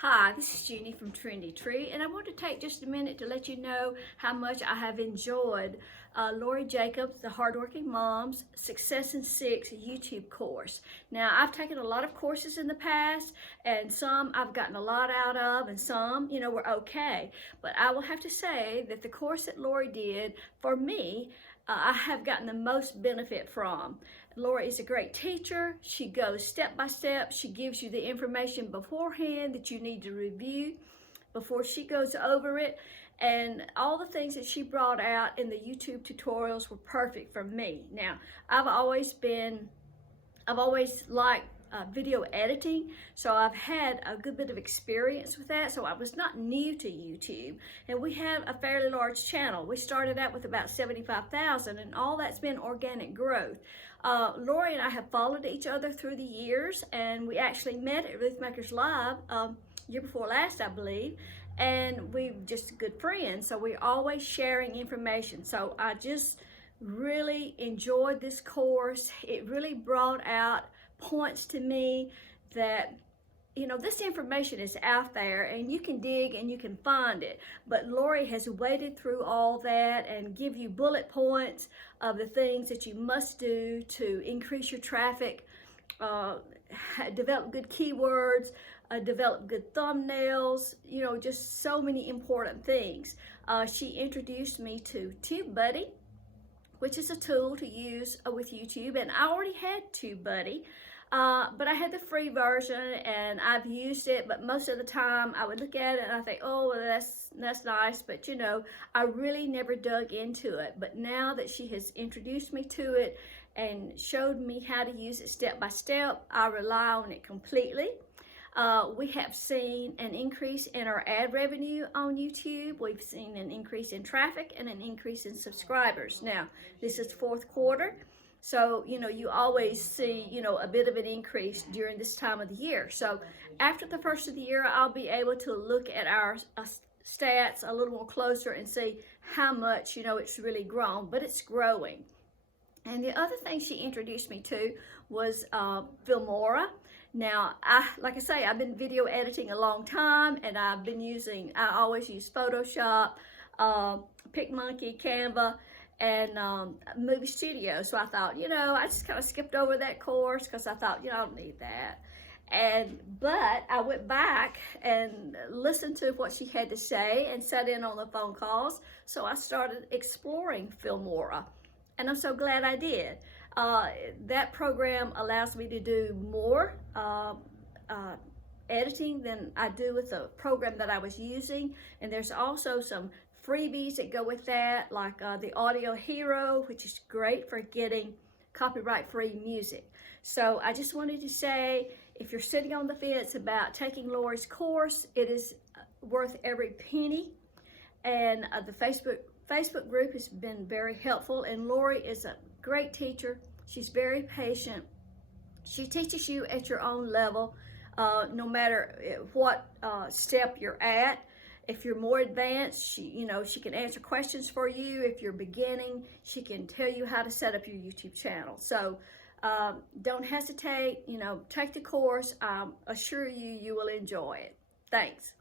Hi, this is Jeannie from Trendytree, and I want to take just a minute to let you know how much I have enjoyed Lori Jacobs, the Hardworking Mom's Success in 6 YouTube course. Now, I've taken a lot of courses in the past, and some I've gotten a lot out of, and some, were okay. But I will have to say that the course that Lori did, for me, I have gotten the most benefit from. Lori is a great teacher. She goes step by step. She gives you the information beforehand that you need to review before she goes over it. And all the things that she brought out in the YouTube tutorials were perfect for me. Now, I've always liked video editing, so I've had a good bit of experience with that, so I was not new to YouTube, and we have a fairly large channel. We started out with about 75,000, and all that's been organic growth. Lori and I have followed each other through the years, and we actually met at Ruth Makers Live year before last, I believe, and we're just good friends, so we're always sharing information. So I just really enjoyed this course. It really brought out points to me that this information is out there and you can dig and you can find it, but Lori has waded through all that and give you bullet points of the things that you must do to increase your traffic, develop good keywords, develop good thumbnails, just so many important things. She introduced me to TubeBuddy, which is a tool to use with YouTube, and I already had TubeBuddy, but I had the free version and I've used it, but most of the time I would look at it and I think, oh, well, that's nice, but I really never dug into it. But now that she has introduced me to it and showed me how to use it step by step, I rely on it completely. We have seen an increase in our ad revenue on YouTube. We've seen an increase in traffic and an increase in subscribers. Now, this is fourth quarter, so you always see a bit of an increase during this time of the year. So after the first of the year, I'll be able to look at our stats a little more closer and see how much it's really grown, but it's growing. And the other thing she introduced me to was Filmora. Now, like I say, I've been video editing a long time, and I always use Photoshop, PicMonkey, Canva, and Movie Studio. So I thought, I just kind of skipped over that course because I thought, I don't need that. But I went back and listened to what she had to say and sat in on the phone calls. So I started exploring Filmora, and I'm so glad I did. That program allows me to do more editing than I do with the program that I was using, and there's also some freebies that go with that, like the Audio Hero, which is great for getting copyright-free music. So I just wanted to say, if you're sitting on the fence about taking Lori's course, it is worth every penny, and the Facebook group has been very helpful, and Lori is a great teacher. She's very patient. She teaches you at your own level, no matter what step you're at. If you're more advanced, she can answer questions for you. If you're beginning, she can tell you how to set up your YouTube channel. So don't hesitate, take the course. I assure you, you will enjoy it. Thanks.